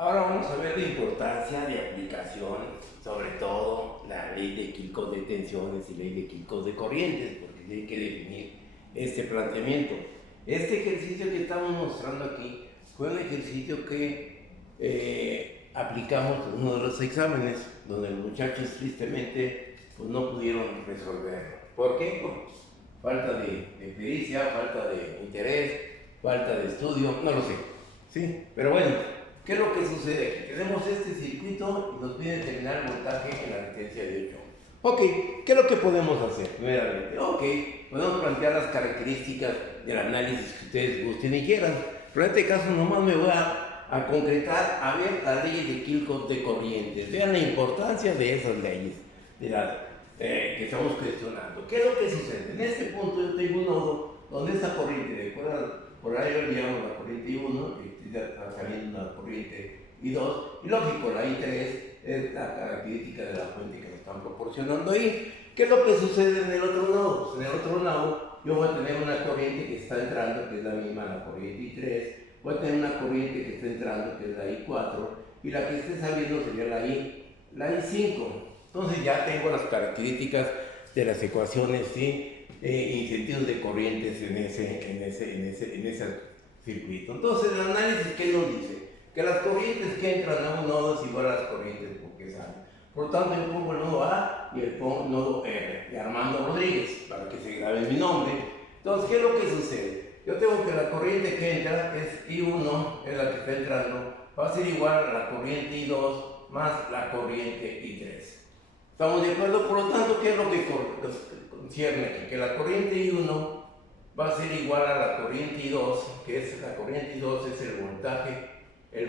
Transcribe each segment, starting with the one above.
Ahora vamos a ver la importancia de aplicación, sobre todo la ley de Kirchhoff de tensiones y ley de Kirchhoff de corrientes, porque hay que definir este planteamiento. Este ejercicio que estamos mostrando aquí fue un ejercicio que aplicamos en uno de los exámenes, donde los muchachos tristemente pues, no pudieron resolverlo. ¿Por qué? Por falta de pericia, falta de interés, falta de estudio, no lo sé. ¿Sí? Pero bueno. ¿Qué es lo que sucede aquí? Tenemos este circuito y nos pide determinar el voltaje en la resistencia de 8 ohms. Ok, ¿qué es lo que podemos hacer? Primeramente, podemos plantear las características del análisis que ustedes gusten y quieran. Pero en este caso nomás me voy a concretar a ver las leyes de Kirchhoff de corrientes. Vean la importancia de esas leyes que estamos cuestionando. ¿Qué es lo que sucede? En este punto yo tengo un nodo donde esta corriente, recuerdan, por ahí lo llamamos la corriente I1, está saliendo una corriente I2, y lógico, la I3 es la característica de la fuente que nos están proporcionando ahí. ¿Qué es lo que sucede en el otro nodo? Pues en el otro nodo yo voy a tener una corriente que está entrando, que es la misma, la corriente I3, voy a tener una corriente que está entrando, que es la I4, y la que esté saliendo sería la I5. Entonces ya tengo las características de las ecuaciones, ¿sí? Y sentidos de corrientes en ese circuito. Entonces el análisis, ¿qué nos dice? Que las corrientes que entran a un nodo es igual a las corrientes que salen. Por lo tanto, yo pongo el nodo A y el nodo R, de Armando Rodríguez, para que se grabe mi nombre. Entonces, ¿qué es lo que sucede? Yo tengo que la corriente que entra es I1, es la que está entrando, va a ser igual a la corriente I2 más la corriente I3. ¿Estamos de acuerdo? Por lo tanto, ¿qué es lo que concierne aquí? Que la corriente I1 va a ser igual a la corriente I2, que es la corriente I2 es el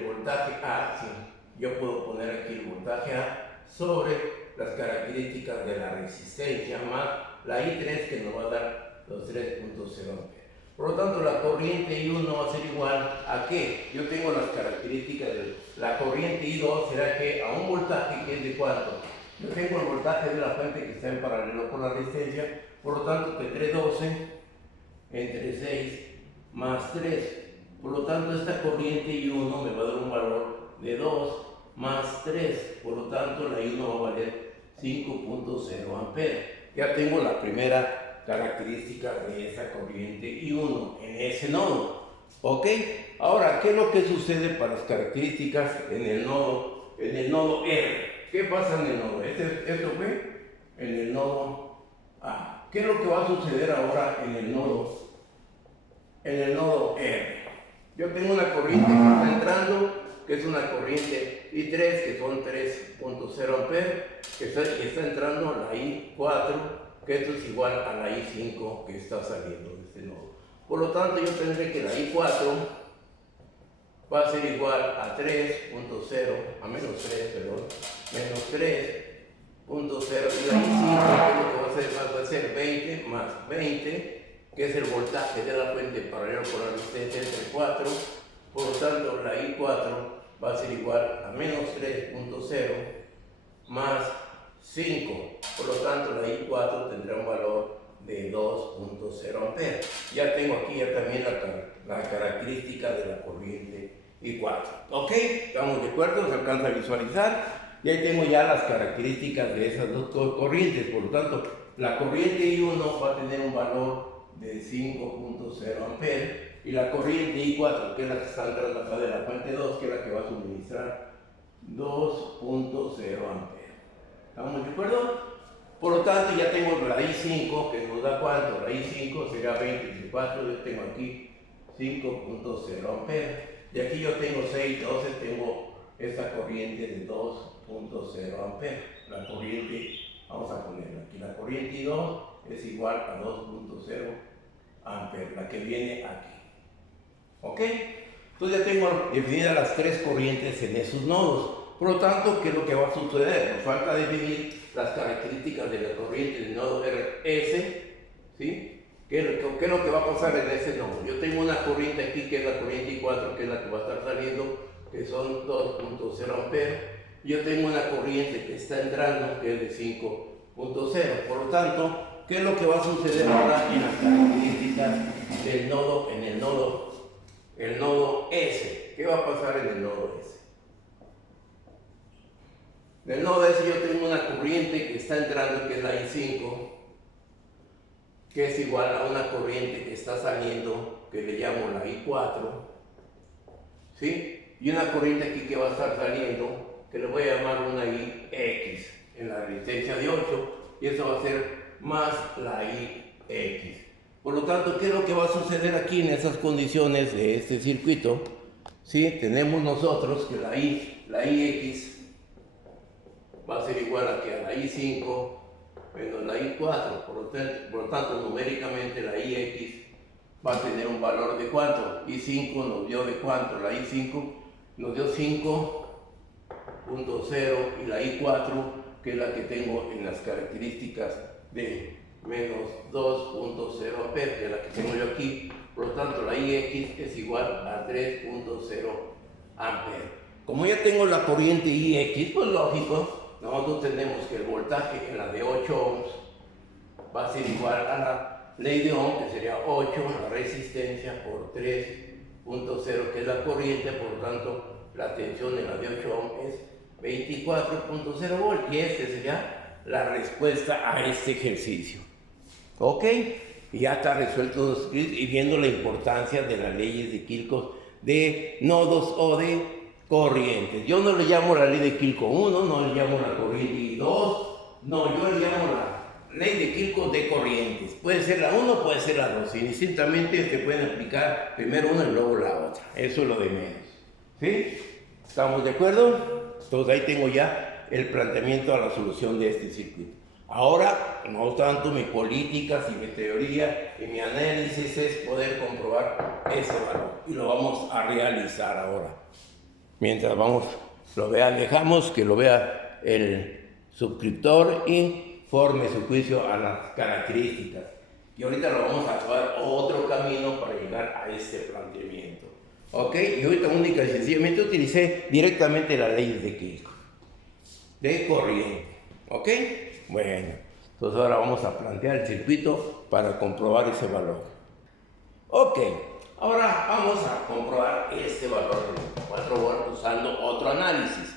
voltaje A, sí, yo puedo poner aquí el voltaje A sobre las características de la resistencia más la I3 que nos va a dar los 3.0 amperes. Por lo tanto, la corriente I1 va a ser igual a ¿qué? Yo tengo las características de la corriente I2, será que a un voltaje que es de ¿cuánto? Yo tengo el voltaje de la fuente que está en paralelo con la resistencia, por lo tanto tendré 12 entre 6 más 3. Por lo tanto, esta corriente I1 me va a dar un valor de 2 más 3. Por lo tanto, la I1 va a valer 5.0 amperes. Ya tengo la primera característica de esa corriente I1 en ese nodo. ¿Ok? Ahora, ¿qué es lo que sucede para las características en el nodo R? ¿Qué pasa en el nodo? Esto fue en el nodo A. ¿Qué es lo que va a suceder ahora en el nodo R? Yo tengo una corriente que está entrando, que es una corriente I3, que son 3.0 amperes, que está entrando a la I4, que esto es igual a la I5 que está saliendo de este nodo. Por lo tanto, yo tendré que la I4 va a ser igual a 3.0, a menos 3, perdón, menos 3.0, y la I5 que va a ser 20 más 20, que es el voltaje de la fuente paralelo con la resistencia entre 4, por lo tanto la I4 va a ser igual a menos 3.0 más 5, por lo tanto la I4 tendrá un valor de 2.0 amperes. Ya tengo aquí también la característica de la corriente I4. ¿Ok? ¿Estamos de acuerdo? ¿Se alcanza a visualizar? Y ahí tengo ya las características de esas dos corrientes, por lo tanto la corriente I1 va a tener un valor de 5.0 amperes y la corriente I4, que es la que está entrando acá de la fuente 2, que es la que va a suministrar 2.0 amperes. ¿Estamos de acuerdo? Por lo tanto, ya tengo la I5, que nos da ¿cuánto? La I5 será 20 entre 4, yo tengo aquí 5.0 amperes. Y aquí yo tengo 6, 12, tengo esta corriente de 2.0 amperes. La corriente, vamos a ponerla aquí, la corriente I2 es igual a 2.0 amperes, la que viene aquí. ¿Ok? Entonces ya tengo definidas las tres corrientes en esos nodos. Por lo tanto, ¿qué es lo que va a suceder? Nos falta definir las características de la corriente del nodo RS, ¿sí? ¿Qué es lo que va a pasar en ese nodo? Yo tengo una corriente aquí que es la corriente I4, que es la que va a estar saliendo, que son 2.0 amperes. Yo tengo una corriente que está entrando, que es de 5.0. Por lo tanto, ¿qué es lo que va a suceder ahora en las características del nodo, el nodo S? ¿Qué va a pasar en el nodo S? Del nodo S yo tengo una corriente que está entrando, que es la I5, que es igual a una corriente que está saliendo, que le llamo la I4, ¿sí? Y una corriente aquí que va a estar saliendo, que le voy a llamar una IX, en la resistencia de 8, y eso va a ser más la IX. Por lo tanto, ¿qué es lo que va a suceder aquí en esas condiciones de este circuito? ¿Sí? Tenemos nosotros que la IX va a ser igual a, que a la I5 menos la I4, por lo tanto numéricamente la IX va a tener un valor de ¿cuánto? I5 nos dio de ¿cuánto? La I5 nos dio 5.0 y la I4, que es la que tengo en las características de menos 2.0 amperes, que es la que tengo yo aquí. Por lo tanto, la IX es igual a 3.0 amperes. Como ya tengo la corriente IX, pues lógico, nosotros tenemos que el voltaje en la de 8 ohms va a ser igual a la ley de Ohm, que sería 8, la resistencia, por 3.0, que es la corriente. Por lo tanto, la tensión en la de 8 ohms es 24.0 volts, y esta sería la respuesta a este ejercicio. ¿Ok? Y ya está resuelto, y viendo la importancia de las leyes de Kirchhoff de nodos o de corrientes. Yo no le llamo la ley de Kirchhoff 1, no le llamo la corriente 2, no, yo le llamo la ley de Kirchhoff de corrientes. Puede ser la 1, puede ser la 2. Indistintamente se pueden aplicar primero una y luego la otra. Eso es lo de menos. ¿Sí? ¿Estamos de acuerdo? Entonces ahí tengo ya el planteamiento a la solución de este circuito. Ahora, no tanto mi política, sino mi teoría y mi análisis es poder comprobar ese valor. Y lo vamos a realizar ahora. Mientras lo vean, dejamos que lo vea el suscriptor y forme su juicio a las características. Y ahorita lo vamos a tomar otro camino para llegar a este planteamiento. ¿Ok? Y ahorita única y sencillamente utilicé directamente la ley de Kirchhoff de corriente. ¿Ok? Bueno, entonces ahora vamos a plantear el circuito para comprobar ese valor. Ok, ahora vamos a comprobar este valor de 4 volts usando otro análisis.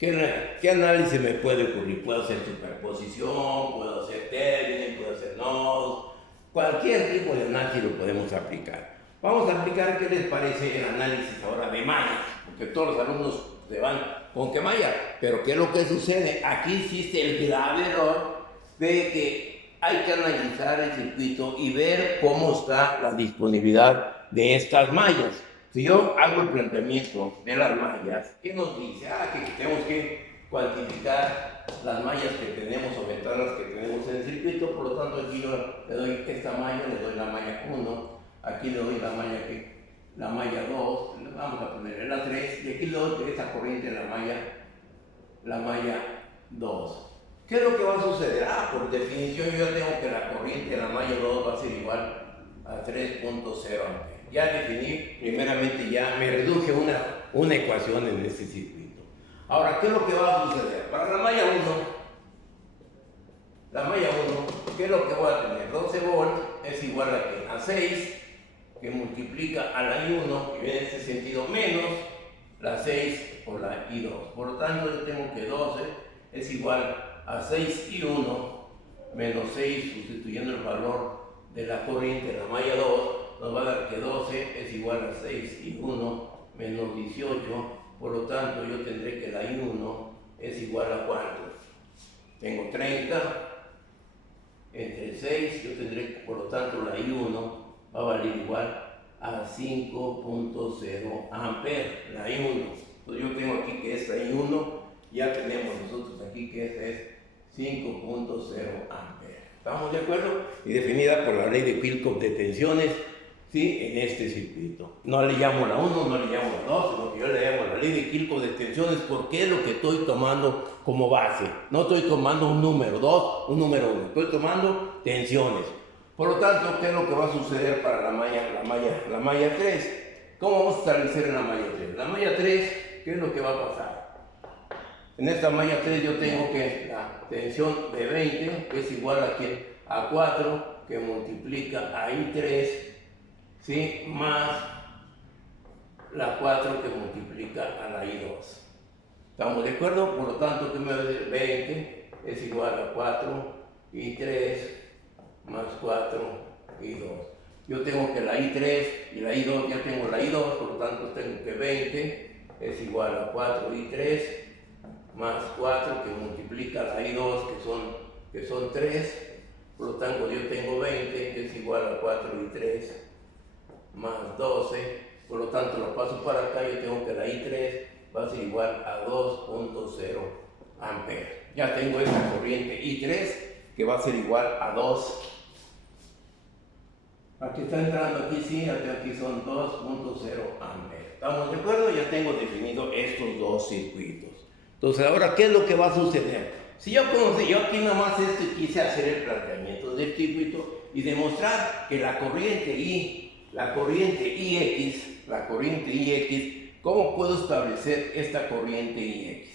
¿Qué análisis me puede ocurrir? Puedo hacer superposición, puedo hacer términos, puedo hacer nodos, cualquier tipo de análisis lo podemos aplicar. Vamos a aplicar, ¿qué les parece el análisis ahora de mallas? Porque todos los alumnos se van con que malla, pero ¿qué es lo que sucede? Aquí existe el grave error de que hay que analizar el circuito y ver cómo está la disponibilidad de estas mallas. Si yo hago el planteamiento de las mallas, ¿qué nos dice? Que tenemos que cuantificar las mallas que tenemos o ventanas que tenemos en el circuito. Por lo tanto, aquí yo le doy esta malla, le doy la malla 1, aquí le doy la malla 2, vamos a ponerle la 3, y aquí le doy esta corriente en la malla 2. ¿Qué es lo que va a suceder? Por definición yo tengo que la corriente en la malla 2 va a ser igual a 3.0 amperes. Ya definí, primeramente ya me reduje una ecuación en este circuito. Ahora, ¿qué es lo que va a suceder? Para la malla 1, ¿qué es lo que voy a tener? 12 volts es igual a que a 6, que multiplica a la I1, que viene en este sentido, menos la 6 por la I2. Por lo tanto, yo tengo que 12 es igual a 6 y 1 menos 6, sustituyendo el valor de la corriente en la malla 2, nos va a dar que 12 es igual a 6 y 1 menos 18. Por lo tanto, yo tendré que la I1 es igual a ¿cuánto? Tengo 30 entre 6, yo tendré, por lo tanto, la I1 va a valer igual a 5.0 amperes, la I1. Entonces yo tengo aquí que esta I1, ya tenemos nosotros aquí que esta es 5.0 amperes. ¿Estamos de acuerdo? Y definida por la ley de Kirchhoff de tensiones, ¿sí? En este circuito. No le llamo la 1, no le llamo la 2, sino que yo le llamo la ley de Kirchhoff de tensiones porque es lo que estoy tomando como base. No estoy tomando un número 2, un número 1, estoy tomando tensiones. Por lo tanto, ¿qué es lo que va a suceder para la malla 3? ¿Cómo vamos a establecer en la malla 3? La malla 3, ¿qué es lo que va a pasar? En esta malla 3 yo tengo que la tensión de 20, que es igual a 4, que multiplica a I3, ¿sí? Más la 4 que multiplica a la I2. ¿Estamos de acuerdo? Por lo tanto, ¿qué me va a decir? 20 es igual a 4 y 3 más 4 y 2. Yo tengo que la I3 y la I2, ya tengo la I2, por lo tanto tengo que 20 es igual a 4 y 3 más 4 que multiplica la I2 que son 3. Por lo tanto, yo tengo 20, que es igual a 4 y 3, más 12. Por lo tanto, lo paso para acá, yo tengo que la I3 va a ser igual a 2.0 amperes. Ya tengo esta corriente I3, que va a ser igual a 2. Aquí está entrando, aquí sí, aquí son 2.0 amperes. ¿Estamos de acuerdo? Ya tengo definido estos dos circuitos. Entonces, ahora, ¿qué es lo que va a suceder? Si yo conocí, yo aquí nada más quise hacer el planteamiento del circuito y demostrar que la corriente I, la corriente IX, ¿cómo puedo establecer esta corriente IX?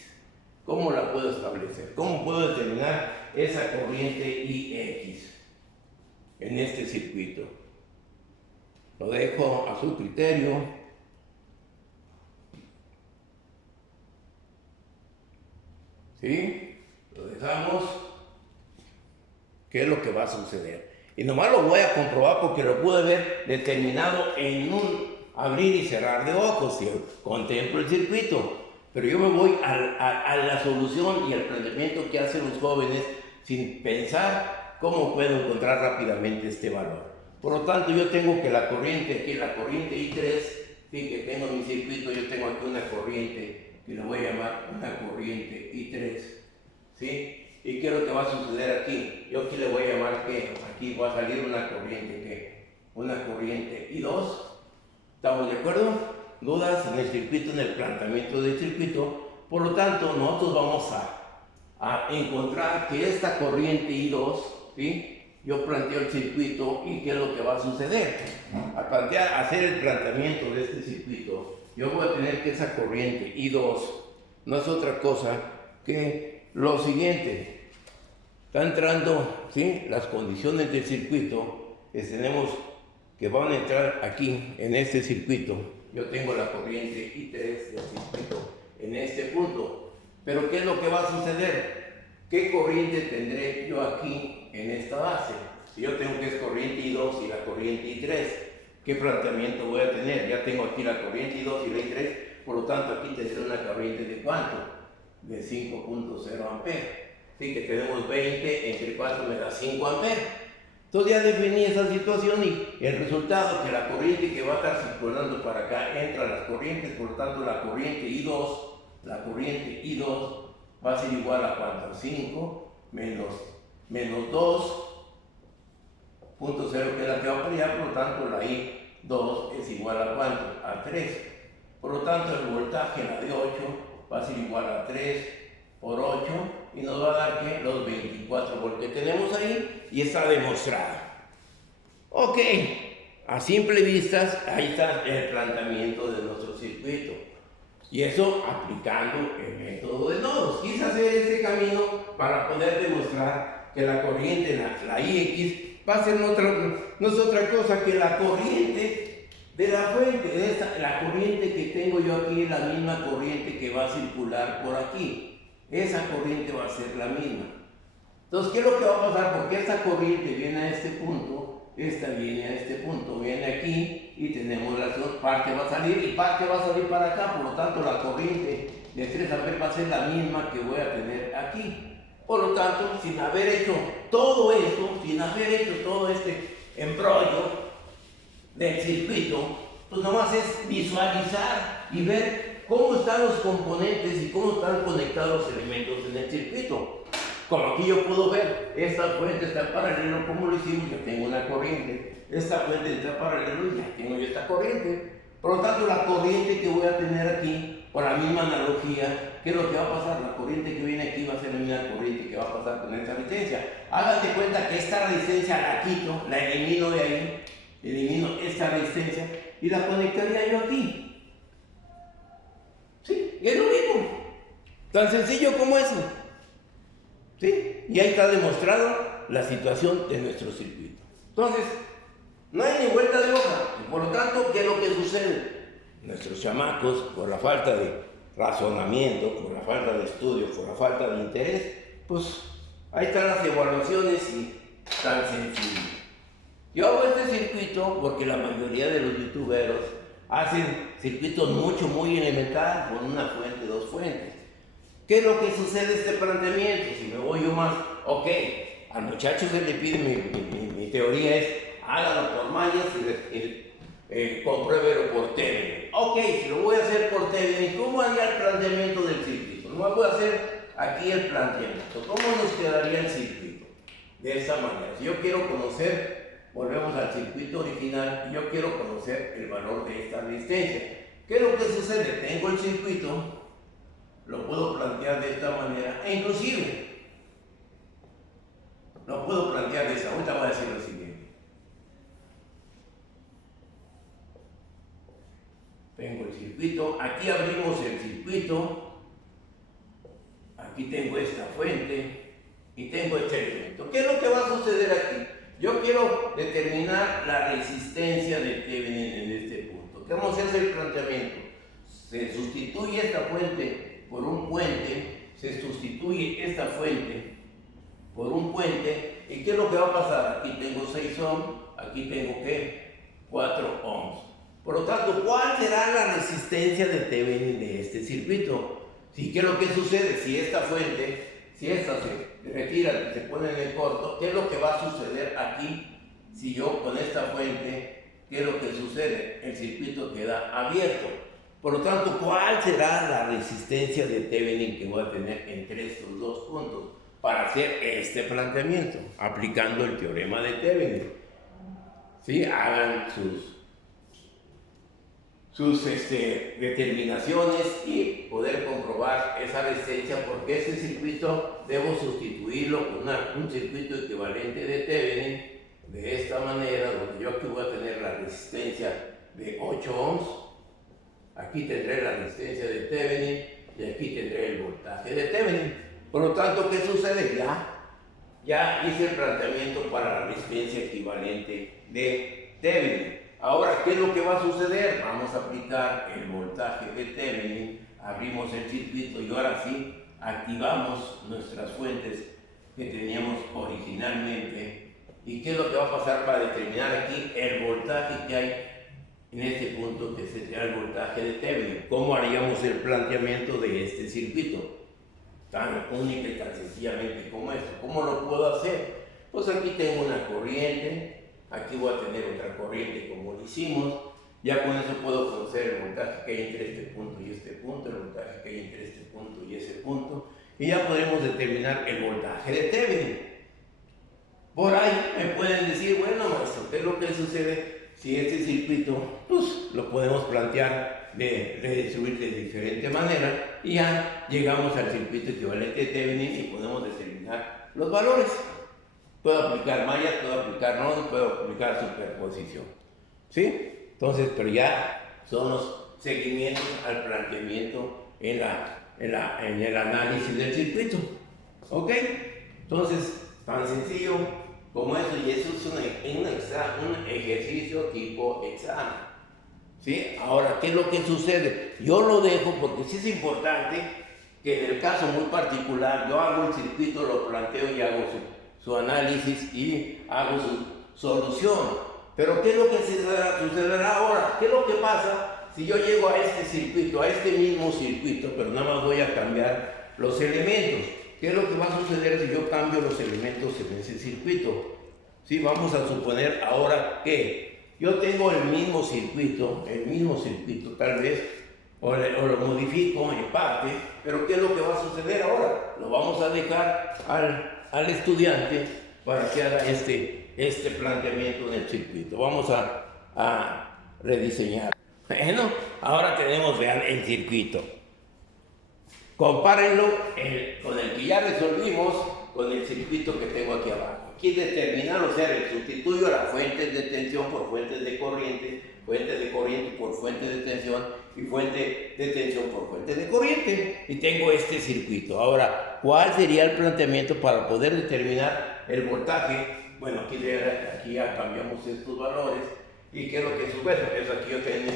¿Cómo la puedo establecer? ¿Cómo puedo determinar esa corriente IX en este circuito? Lo dejo a su criterio. ¿Sí? Lo dejamos. ¿Qué es lo que va a suceder? Y nomás lo voy a comprobar porque lo pude ver determinado en un abrir y cerrar de ojos. Si contemplo el circuito, pero yo me voy a la solución y al planteamiento que hacen los jóvenes sin pensar cómo puedo encontrar rápidamente este valor. Por lo tanto, yo tengo que la corriente aquí, la corriente I3, sí, que tengo en mi circuito, yo tengo aquí una corriente que la voy a llamar una corriente I3, ¿sí? ¿Y qué es lo que va a suceder aquí? Yo aquí le voy a llamar que aquí va a salir una corriente que una corriente I2. ¿Estamos de acuerdo? ¿Dudas en el circuito, en el planteamiento del circuito? Por lo tanto, nosotros vamos a encontrar que esta corriente I2, ¿sí? Yo planteo el circuito y qué es lo que va a suceder. Hacer el planteamiento de este circuito, yo voy a tener que esa corriente I2 no es otra cosa que lo siguiente. Está entrando, ¿sí? Las condiciones del circuito que tenemos que van a entrar aquí en este circuito. Yo tengo la corriente I3 del circuito en este punto. Pero ¿qué es lo que va a suceder? ¿Qué corriente tendré yo aquí en esta base? Si yo tengo que es corriente I2 y la corriente I3, ¿qué planteamiento voy a tener? Ya tengo aquí la corriente I2 y la I3, por lo tanto aquí tendré una corriente de ¿cuánto? De 5.0 amperes. Sí, que tenemos 20 entre 4 me da 5 amperes. Entonces ya definí esa situación y el resultado que la corriente que va a estar circulando para acá entra a las corrientes, por lo tanto la corriente I2 va a ser igual a ¿cuánto? 5 menos 2.0 que es la que va para allá, por lo tanto la I2 es igual a ¿cuánto? A 3. Por lo tanto el voltaje, la de 8, va a ser igual a 3 por 8 y nos va a dar ¿qué? Los 24 volts que tenemos ahí y está demostrado. Ok, a simple vista ahí está el planteamiento de nuestro circuito. Y eso aplicando el método de nodos. Quise hacer este camino para poder demostrar que la corriente, la IX, va a ser no es otra cosa que la corriente de la fuente. La corriente que tengo yo aquí es la misma corriente que va a circular por aquí. Esa corriente va a ser la misma. Entonces, ¿qué es lo que va a pasar? Porque esta corriente viene a este punto, esta viene a este punto, viene aquí y tenemos la parte va a salir y parte va a salir para acá. Por lo tanto, la corriente de 3 amperes va a ser la misma que voy a tener aquí. Por lo tanto, sin haber hecho todo esto, sin haber hecho todo este embrollo del circuito, pues nomás es visualizar y ver cómo están los componentes y cómo están conectados los elementos en el circuito. Como aquí yo puedo ver, esta fuente está en paralelo, como lo hicimos, yo tengo una corriente, esta fuente está en paralelo y ya tengo yo esta corriente. Por lo tanto, la corriente que voy a tener aquí, por la misma analogía, ¿qué es lo que va a pasar? La corriente que viene aquí va a ser la misma corriente que va a pasar con esta resistencia. Hágate cuenta que esta resistencia la quito, la elimino de ahí, elimino esta resistencia y la conectaría yo aquí. ¿Sí? Y es lo mismo. Tan sencillo como eso. ¿Sí? Y ahí está demostrado la situación de nuestro circuito. Entonces, no hay ni vuelta de hoja. Y por lo tanto, ¿qué es lo que sucede? Nuestros chamacos, por la falta razonamiento, por la falta de estudio, por la falta de interés, pues ahí están las evaluaciones y tan sencillo. Yo hago este circuito porque la mayoría de los youtuberos hacen circuitos muy elementales, con una fuente, dos fuentes. ¿Qué es lo que sucede este planteamiento? Si me voy yo más, ok, al muchacho se le pide, mi teoría es, hágalo por mallas y compruébelo por Thevenin. Ok, si lo voy a hacer por Thevenin, ¿cómo haría el planteamiento del circuito? No voy a hacer aquí el planteamiento. ¿Cómo nos quedaría el circuito? De esta manera. Si yo quiero conocer, volvemos al circuito original, y yo quiero conocer el valor de esta resistencia. ¿Qué es lo que sucede? Tengo el circuito, lo puedo plantear de esta manera, e inclusive lo puedo plantear de esta. Ahorita voy a decir lo siguiente. Tengo el circuito, aquí abrimos el circuito, aquí tengo esta fuente y tengo este elemento. ¿Qué es lo que va a suceder aquí? Yo quiero determinar la resistencia de Thevenin en este punto. ¿Qué vamos a hacer el planteamiento? Se sustituye esta fuente por un puente, se sustituye esta fuente por un puente, ¿y qué es lo que va a pasar? Aquí tengo 6 ohms, aquí tengo ¿qué? 4 ohms. Por lo tanto, ¿cuál será la resistencia de Thevenin de este circuito? ¿Sí? ¿Qué es lo que sucede? Si esta fuente, si esta se retira, se pone en el corto, ¿qué es lo que va a suceder aquí? Si yo con esta fuente, ¿qué es lo que sucede? El circuito queda abierto. Por lo tanto, ¿cuál será la resistencia de Thevenin que voy a tener entre estos dos puntos para hacer este planteamiento? Aplicando el teorema de Thevenin. ¿Sí? Hagan sus determinaciones y poder comprobar esa resistencia, porque este circuito debo sustituirlo con un circuito equivalente de Thevenin de esta manera, donde yo aquí voy a tener la resistencia de 8 ohms, aquí tendré la resistencia de Thevenin y aquí tendré el voltaje de Thevenin. Por lo tanto, ¿qué sucede? Ya hice el planteamiento para la resistencia equivalente de Thevenin. Ahora, ¿qué es lo que va a suceder? Vamos a aplicar el voltaje de Thevenin, abrimos el circuito y ahora sí activamos nuestras fuentes que teníamos originalmente. ¿Y qué es lo que va a pasar para determinar aquí el voltaje que hay en este punto, que sería el voltaje de Thevenin? ¿Cómo haríamos el planteamiento de este circuito? Tan única y tan sencillamente como esto. ¿Cómo lo puedo hacer? Pues aquí tengo una corriente. Aquí voy a tener otra corriente como lo hicimos. Ya con eso puedo conocer el voltaje que hay entre este punto y este punto, el voltaje que hay entre este punto y ese punto. Y ya podremos determinar el voltaje de Thevenin. Por ahí me pueden decir, bueno maestro, ¿qué es lo que sucede si este circuito, pues lo podemos plantear de redistribuir de diferente manera y ya llegamos al circuito equivalente de Thevenin y podemos determinar los valores? Puedo aplicar mallas, puedo aplicar nodos, puedo aplicar superposición. ¿Sí? Entonces, pero ya son los seguimientos al planteamiento en el análisis del circuito. ¿Ok? Entonces, tan sencillo como eso, y eso es un ejercicio tipo examen. ¿Sí? Ahora, ¿qué es lo que sucede? Yo lo dejo porque sí es importante que en el caso muy particular, yo hago el circuito, lo planteo y hago su análisis y hago su solución. Pero ¿qué es lo que sucederá ahora? ¿Qué es lo que pasa si yo llego a este circuito, a este mismo circuito, pero nada más voy a cambiar los elementos? ¿Qué es lo que va a suceder si yo cambio los elementos en ese circuito? Sí, vamos a suponer ahora que yo tengo el mismo circuito tal vez, o lo modifico en parte, pero ¿qué es lo que va a suceder ahora? Lo vamos a dejar al estudiante para que haga este planteamiento en el circuito. Vamos a rediseñar. Bueno, ahora tenemos, vean, el circuito. Compárenlo con el que ya resolvimos con el circuito que tengo aquí abajo. Aquí determinar, o sea, sustituyo las fuentes de tensión por fuentes de corriente por fuentes de tensión y fuente de tensión por fuente de corriente. Y tengo este circuito. Ahora, ¿cuál sería el planteamiento para poder determinar el voltaje? Bueno, aquí ya cambiamos estos valores ¿Y qué es lo que es? Bueno, eso aquí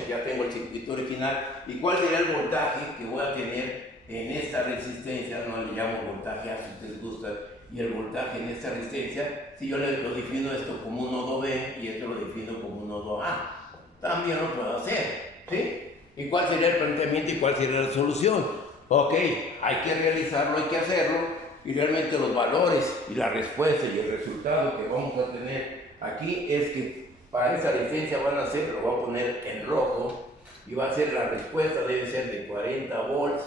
ya tengo el circuito original. ¿Y cuál será el voltaje que voy a tener en esta resistencia? No le llamo voltaje A si ustedes gustan. Y el voltaje en esta resistencia, si yo lo defino esto como un nodo B y esto lo defino como un nodo A, también lo puedo hacer, ¿sí? ¿Y cuál sería el planteamiento y cuál sería la solución? Ok, hay que realizarlo, hay que hacerlo, y realmente los valores y la respuesta y el resultado que vamos a tener aquí es que para esa resistencia van a ser, lo voy a poner en rojo, y va a ser la respuesta, debe ser de 40 volts,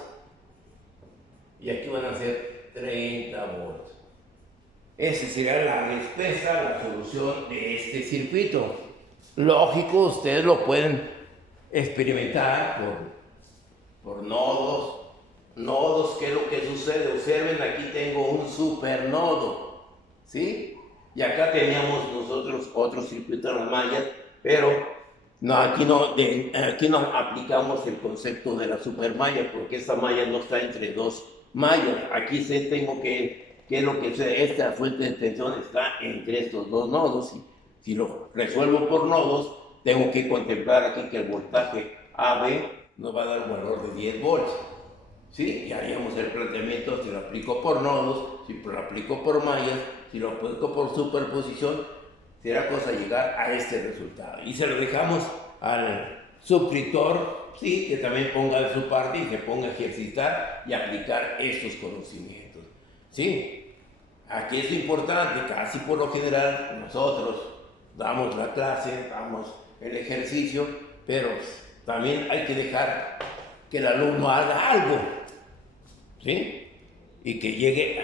y aquí van a ser 30 volts. Esa será la respuesta, la solución de este circuito. Lógico, ustedes lo pueden experimentar por nodos. ¿Qué es lo que sucede? Observen, aquí tengo un supernodo, ¿sí? Y acá teníamos nosotros otro circuito en las mallas, pero no, aquí no aplicamos el concepto de la supermalla, porque esta malla no está entre dos mallas. Aquí sí tengo que es lo que sea, esta fuente de tensión está entre estos dos nodos. Y si lo resuelvo por nodos, tengo que contemplar aquí que el voltaje AB nos va a dar un valor de 10 volts. ¿Sí? Y haríamos el planteamiento si lo aplico por nodos, si lo aplico por mallas, si lo aplico por superposición, será cosa llegar a este resultado. Y se lo dejamos al suscriptor, ¿sí? Que también ponga de su parte y se ponga a ejercitar y aplicar estos conocimientos, ¿sí? Aquí es importante, casi por lo general nosotros damos la clase, damos el ejercicio, pero también hay que dejar que el alumno haga algo, ¿sí? Y que llegue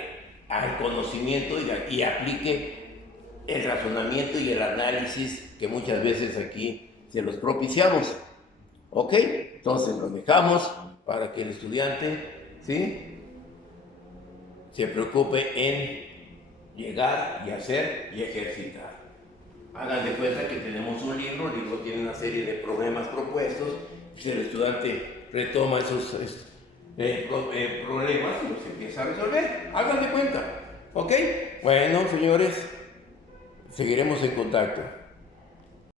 al conocimiento y aplique el razonamiento y el análisis que muchas veces aquí se los propiciamos, ¿ok? Entonces lo dejamos para que el estudiante, ¿sí?, se preocupe en llegar y hacer y ejercitar. Hagan de cuenta que tenemos un libro, el libro tiene una serie de problemas propuestos, si el estudiante retoma esos problemas y los empieza a resolver. Hagan de cuenta, ¿ok? Bueno, señores, seguiremos en contacto.